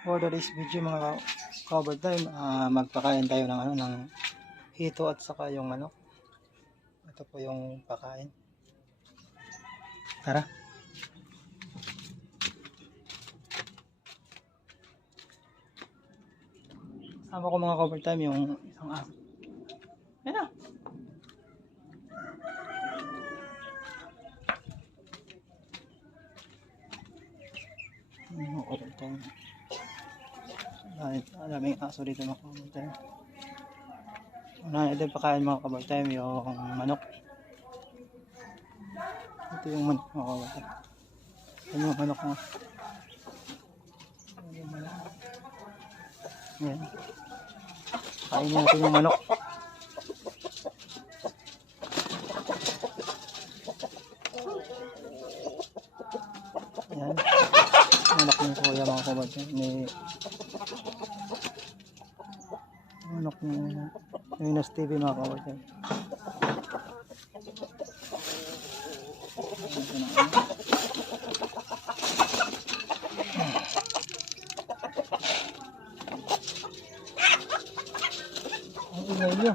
For today's video mga cover time, magpakain tayo ng ng hito at saka yung manok. Ito po yung pakain. Tara. Sama ko mga cover time yung isang aso. Ayan na. Cover time. Maraming aso dito mga cover time. Unahin natin pakain mga cover time yung manok. Ito yung manok mga cover time. Ito yung manok mo. Ayan. Kain natin yung manok. Ayan. Manok ng kuya mga kabadyan. May manok ng Minas TV mga kabadyan. Ang ingay niya.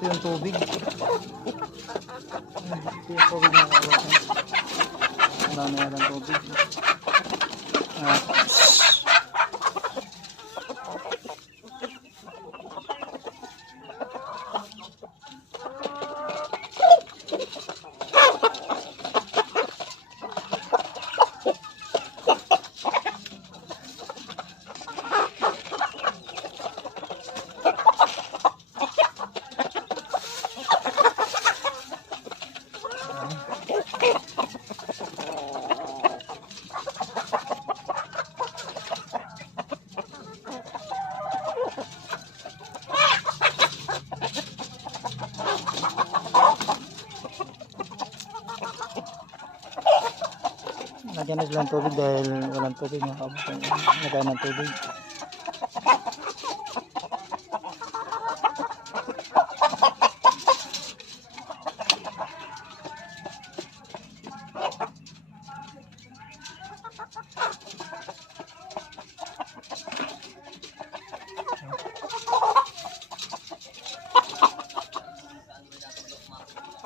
Ito yung tubig. Ito yung tubig na kawasan. Marami na lang tubig. Lagyan na silang tubig dahil walang tubig mga kabutan. Lagyan ng tubig.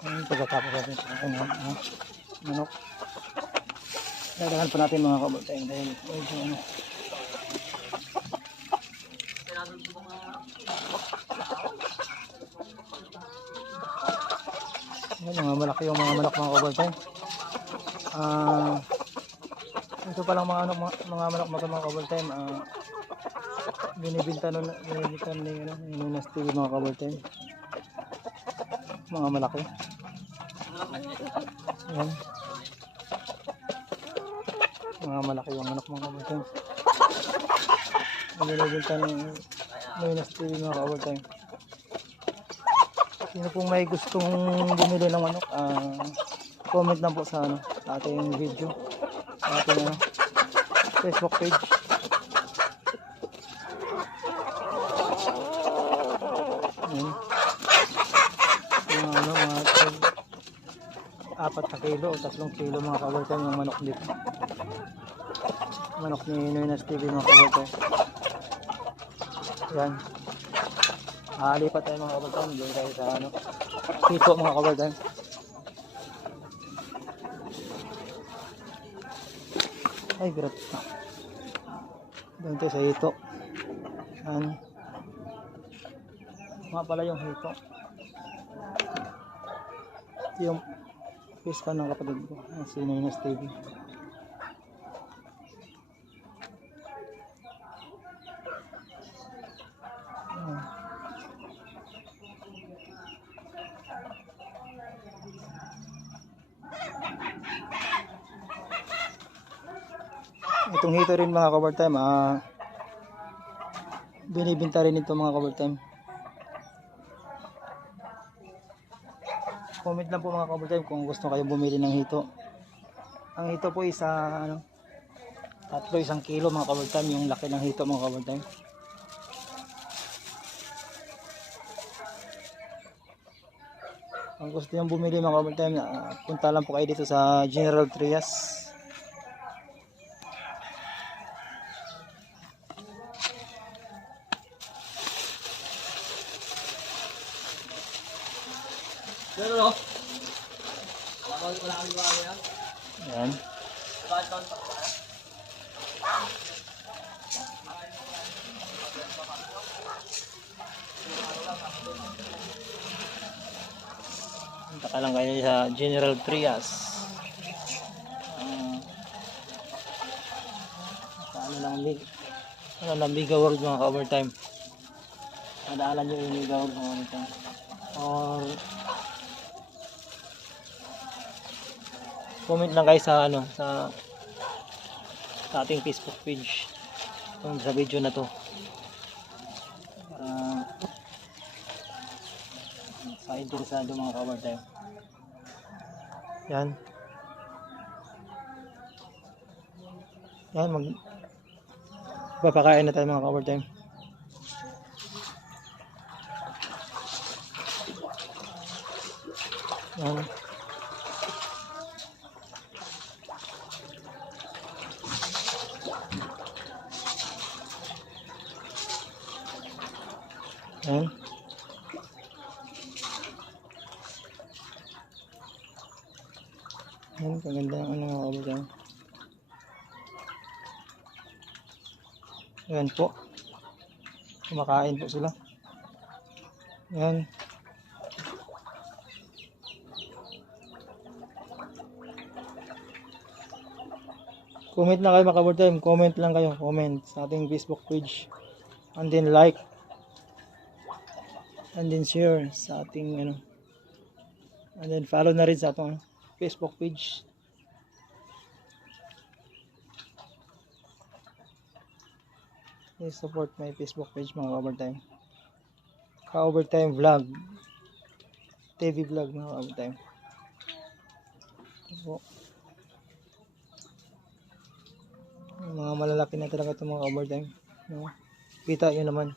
Ayan, pagkatapos natin manok. Dagdagan pa natin mga kabutan dahil medyo mga malaki yung mga manok mga kabutan. Ito pa lang mga manok mga kabutan. Binibinta ni Minas TV mga kabutan. Mga malaki. Ayan. Mga malaki yung manok mga kabutan. Binibinta ng Minas TV mga kabutan. Sino pong may gustong bumili ng manok, comment lang po sa sa ating video, sa ating Facebook page. Ayan. Yung mga 4 na kilo o 3 kilo mga kabutan yung manok dito. Manok ni Minas TV mga kabutan. Yan. Lipat tayo mga kabutan. Doon tayo sa hito mga kabutan. Ay grat. Doon tayo sa hito. Yan. Mga pala yung hito. Ito yung pista ng kapatid ko. Si Minas TV. Itong hito rin mga cover time, binibinta rin ito mga cover time. Comment lang po mga ka-overtime kung gusto kayo bumili ng hito. Ang hito po isa ano, 1 kilo mga ka-overtime, yung laki ng hito mga ka-overtime. Kung gusto nyo bumili mga ka-overtime, punta lang po kayo dito sa General Trias. Ayan. Punta ka lang kayo sa General Trias. Ano lang Biga World mga ka-overtime. Nadaalan nyo yung Biga World mga ka-overtime. Or comment lang kayo sa ano sa ating Facebook page kung sa video na to, sa interesado mga ka-overtime. Yan papakain na tayo mga ka-overtime. Yan. Yan. Yan, kaganda ng ano mga ka-overtime. Yan po. Kumakain po sila. Yan. Comment lang kayo mga ka-overtime. Comment lang kayo. Comment sa ating Facebook page. And then like. And then share sa ating ano. And then follow na rin sa ating Facebook page. Please support my Facebook page mga ka-overtime. Ka-overtime vlog. TV vlog mga ka-overtime. So, mga malalaki na talaga itong mga ka-overtime. No? Kita nyo naman.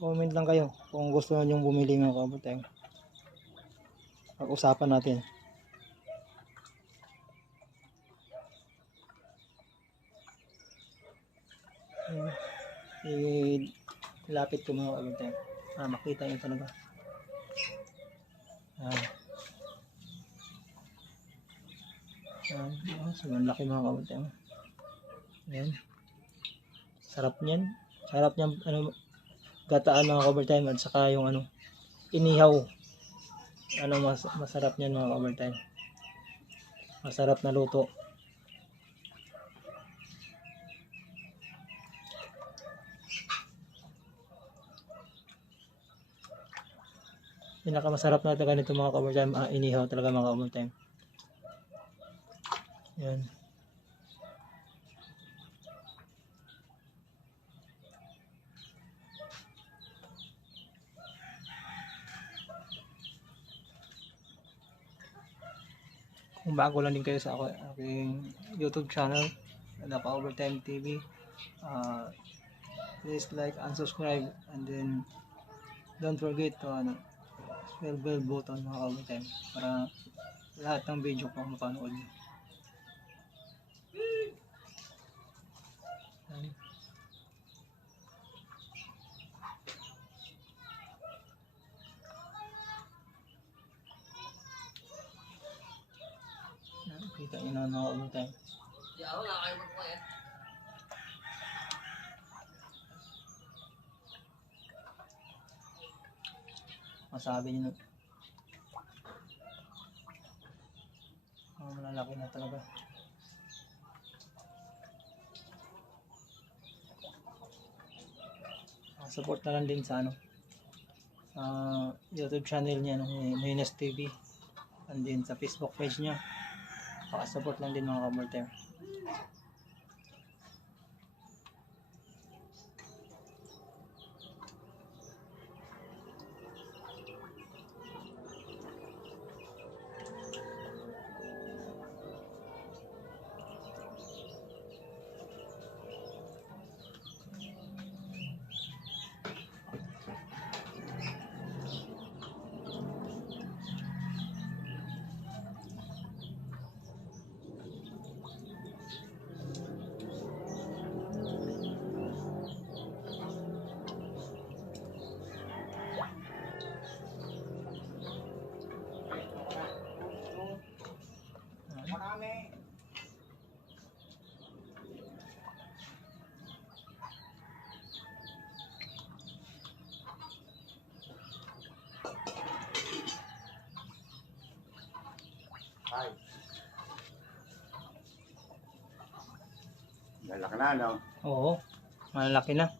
Comment lang kayo kung gusto nyo yung bumili mga ka-overtime. Pag-usapan natin. Ilapit ko mga ka-overtime. Makita nyo talaga. Sobrang laki mga ka-overtime. Ayan. Sarap niyan. Sarap niyan ano, gataan mga ka-overtime, at saka yung ano, inihaw. Ano masarap niyan mga ka-overtime. Masarap na luto. Pinakamasarap na talaga nito mga ka-overtime, inihaw talaga mga ka-overtime. Yan. Kung bago lang din kayo sa aking YouTube channel, The Ka-Overtime TV, please like and subscribe, and then don't forget to bell button mga ka-overtime para lahat ng video ko mapanood nyo. Kita nyo naman mga ka-overtime. Masabi nyo malalaki na talaga. Support na lang din sa ano, YouTube channel niya, Nuines TV, and din sa Facebook page niya. Support lang din mga ka-overtime. Ay. Lalaki na, no? Oo, malaki na.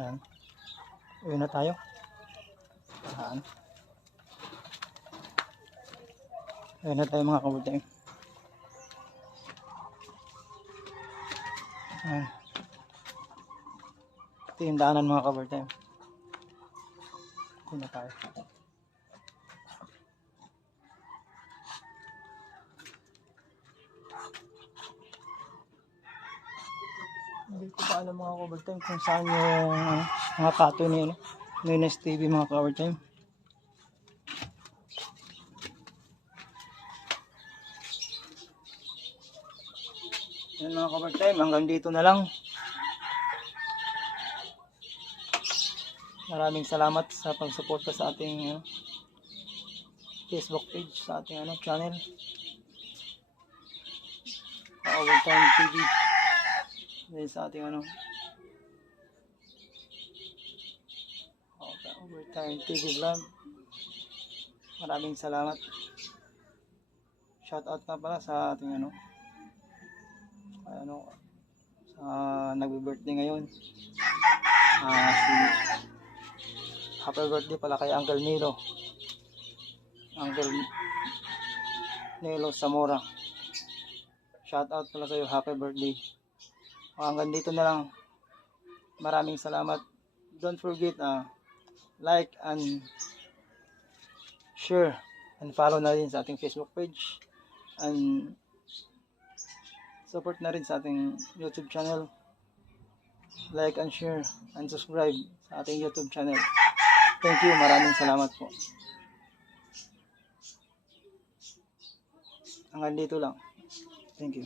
Ayan. Uwi na tayo. Ayan. Uwi na tayo mga kabuteng. Ayan. Ito yung daanan mga kabuteng. Uwi na tayo. Hindi ko pa alam mga ka-overtime kung saan yung mga pato ni Nunes TV mga ka-overtime. Yan mga ka-overtime, hanggang dito na lang. Maraming salamat sa pagsuporta sa ating Facebook page, sa ating channel. Overtime TV. Then sa ating Overtime TV vlog. Maraming salamat. Shout out na pala sa ating sa nagbe-birthday ngayon. Happy birthday pala kay Uncle Nilo. Uncle Nilo Zamora. Shout out pala sa iyo, happy birthday. Hanggang dito na lang. Maraming salamat. Don't forget like and share and follow na rin sa ating Facebook page and support na rin sa ating YouTube channel. Like and share and subscribe sa ating YouTube channel. Thank you. Maraming salamat po. Hanggang dito lang. Thank you.